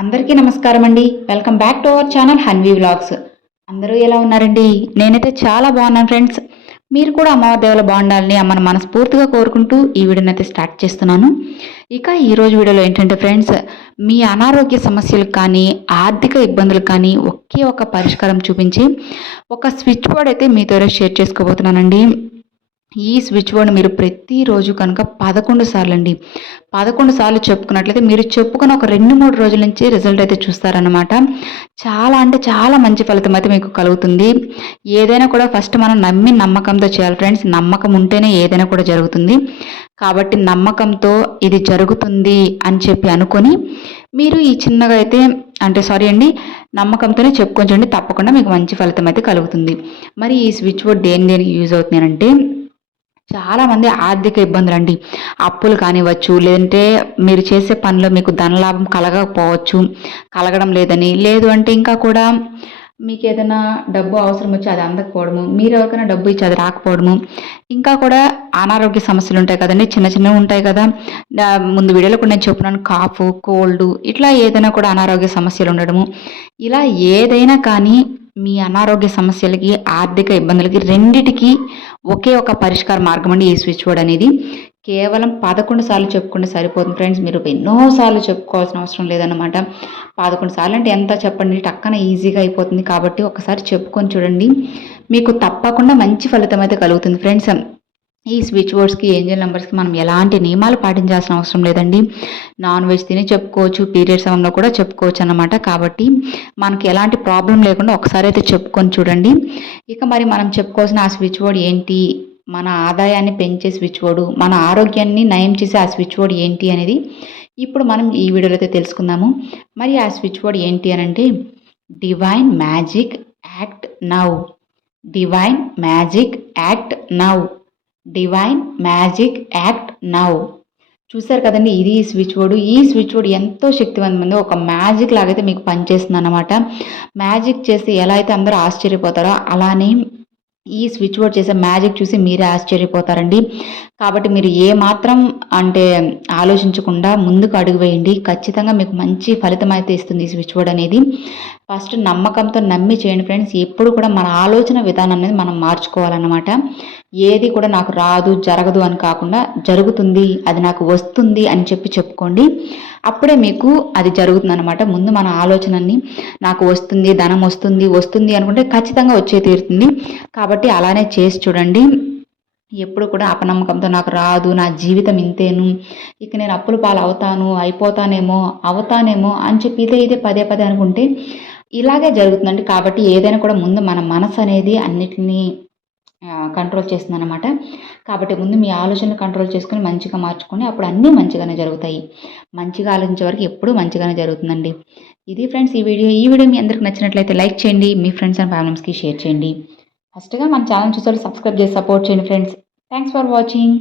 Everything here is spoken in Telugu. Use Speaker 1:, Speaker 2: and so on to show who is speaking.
Speaker 1: అందరికీ నమస్కారం అండి. Welcome back to our channel Hanvi vlogs అందరూ ఎలా ఉన్నారండి? నేనైతే చాలా బాగున్నాను ఫ్రెండ్స్ మీరు కూడా అమ్మవారి దేవుల బాగుండాలని అమ్మను మనస్ఫూర్తిగా కోరుకుంటూ ఈ వీడియోని అయితే స్టార్ట్ చేస్తున్నాను. ఇక ఈరోజు వీడియోలో ఏంటంటే ఫ్రెండ్స్ మీ అనారోగ్య సమస్యలకు కానీ ఆర్థిక ఇబ్బందులకు కానీ ఒకే ఒక పరిష్కారం చూపించి ఒక స్విచ్ బోర్డ్ అయితే మీతో షేర్ చేసుకోబోతున్నానండి. ఈ స్విచ్ బోర్డ్ మీరు ప్రతిరోజు కనుక పదకొండు సార్లు అండి పదకొండు సార్లు చెప్పుకున్నట్లయితే మీరు చెప్పుకున్న ఒక రెండు మూడు రోజుల నుంచి రిజల్ట్ అయితే చూస్తారనమాట చాలా అంటే చాలా మంచి ఫలితం అయితే మీకు కలుగుతుంది. ఏదైనా కూడా ఫస్ట్ మనం నమ్మి నమ్మకంతో చేయాలి ఫ్రెండ్స్ నమ్మకం ఉంటేనే ఏదైనా కూడా జరుగుతుంది. కాబట్టి నమ్మకంతో ఇది జరుగుతుంది అని చెప్పి అనుకొని మీరు ఈ చిన్నగా అయితే అంటే సారీ అండి నమ్మకంతోనే చెప్పుకోండి తప్పకుండా మీకు మంచి ఫలితం అయితే కలుగుతుంది. మరి ఈ స్విచ్ బోర్డ్ దేని దేనికి యూజ్ అవుతున్నాయంటే చాలామంది ఆర్థిక ఇబ్బందులు అండి అప్పులు కానివ్వచ్చు లేదంటే మీరు చేసే పనిలో మీకు ధనలాభం కలగకపోవచ్చు కలగడం లేదని. లేదు అంటే ఇంకా కూడా మీకు ఏదైనా డబ్బు అవసరం వచ్చి అది అందకపోవడము మీరు ఎవరికైనా డబ్బు ఇచ్చి అది రాకపోవడము. ఇంకా కూడా అనారోగ్య సమస్యలు ఉంటాయి కదండి చిన్న చిన్నవి ఉంటాయి కదా. ముందు వీడియోలో కూడా నేను చెప్పినాను కాఫ్ కోల్డ్ ఇట్లా ఏదైనా కూడా అనారోగ్య సమస్యలు ఉండడము. ఇలా ఏదైనా కానీ మీ అనారోగ్య సమస్యలకి ఆర్థిక ఇబ్బందులకి రెండిటికి ఒకే ఒక పరిష్కార మార్గం అండి ఈ స్విచ్ బోర్డ్ అనేది. కేవలం పదకొండు సార్లు చెప్పుకుంటే సరిపోతుంది ఫ్రెండ్స్. మీరు ఎన్నోసార్లు చెప్పుకోవాల్సిన అవసరం లేదన్నమాట. పదకొండు సార్లు అంటే ఎంత చెప్పండి? టక్కన ఈజీగా అయిపోతుంది కాబట్టి ఒకసారి చెప్పుకొని చూడండి. మీకు తప్పకుండా మంచి ఫలితం అయితే కలుగుతుంది ఫ్రెండ్స్. ఈ స్విచ్ బోర్డ్స్కి ఏంజల్ నెంబర్స్కి మనం ఎలాంటి నియమాలు పాటించాల్సిన అవసరం లేదండి. నాన్ వెజ్ తిని చెప్పుకోవచ్చు పీరియడ్ సమయంలో కూడా చెప్పుకోవచ్చు అన్నమాట. కాబట్టి మనకి ఎలాంటి ప్రాబ్లం లేకుండా ఒకసారి అయితే చెప్పుకొని చూడండి. ఇక మరి మనం చెప్పుకోవాల్సిన ఆ స్విచ్ బోర్డ్ ఏంటి? మన ఆదాయాన్ని పెంచే స్విచ్ బోర్డు మన ఆరోగ్యాన్ని నయం చేసే ఆ స్విచ్ బోర్డ్ ఏంటి అనేది ఇప్పుడు మనం ఈ వీడియోలో అయితే తెలుసుకుందాము. మరి ఆ స్విచ్ బోర్డ్ ఏంటి అని అంటే divine magic act now. Divine magic act now. Divine magic act now చూసారు కదండి ఇది స్విచ్ బోర్డు ఈ స్విచ్ బోర్డు ఎంతో శక్తివంతమైంది. ఒక మ్యాజిక్ లాగైతే మీకు పనిచేస్తుంది అనమాట మ్యాజిక్ చేస్తే ఎలా అయితే అందరూ ఆశ్చర్యపోతారో అలానే ఈ స్విచ్ బోర్డ్ చేసే మ్యాజిక్ చూసి మీరే ఆశ్చర్యపోతారండి. కాబట్టి మీరు ఏ మాత్రం అంటే ఆలోచించకుండా ముందుకు అడుగు వేయండి. ఖచ్చితంగా మీకు మంచి ఫలితం అయితే ఇస్తుంది ఈ స్విచ్ బోర్డ్ అనేది. ఫస్ట్ నమ్మకంతో నమ్మి చేయండి ఫ్రెండ్స్ ఎప్పుడు కూడా మన ఆలోచన విధానం అనేది మనం మార్చుకోవాలన్నమాట. ఏది కూడా నాకు రాదు జరగదు అని కాకుండా జరుగుతుంది అది నాకు వస్తుంది అని చెప్పి చెప్పుకోండి. అప్పుడే మీకు అది జరుగుతుంది అనమాట ముందు మన ఆలోచనని నాకు వస్తుంది ధనం వస్తుంది వస్తుంది అనుకుంటే ఖచ్చితంగా వచ్చే తీరుతుంది. కాబట్టి అలానే చేసి చూడండి. ఎప్పుడు కూడా అపనమ్మకంతో నాకు రాదు నా జీవితం ఇంతేను ఇక నేను అప్పుల పాలు అవుతాను అయిపోతానేమో అవుతానేమో అని చెప్పి ఇదే ఇదే పదే పదే అనుకుంటే ఇలాగే జరుగుతుందండి. కాబట్టి ఏదైనా కూడా ముందు మన మనసు అనేది అన్నిటినీ కంట్రోల్ చేస్తుంది అనమాట కాబట్టి ముందు మీ ఆలోచనలు కంట్రోల్ చేసుకొని మంచిగా మార్చుకొని అప్పుడు అన్నీ మంచిగానే జరుగుతాయి. మంచిగా ఆలోచించే వరకు ఎప్పుడూ మంచిగానే జరుగుతుందండి. ఇది ఫ్రెండ్స్ ఈ వీడియో. ఈ వీడియో మీ అందరికి నచ్చినట్లయితే లైక్ చేయండి. మీ ఫ్రెండ్స్ అండ్ ఫ్యామిలీస్కి షేర్ చేయండి. ఫస్ట్గా మన ఛానల్ చూసారు సబ్స్క్రైబ్ చేసి సపోర్ట్ చేయండి ఫ్రెండ్స్ థ్యాంక్స్ ఫర్ వాచింగ్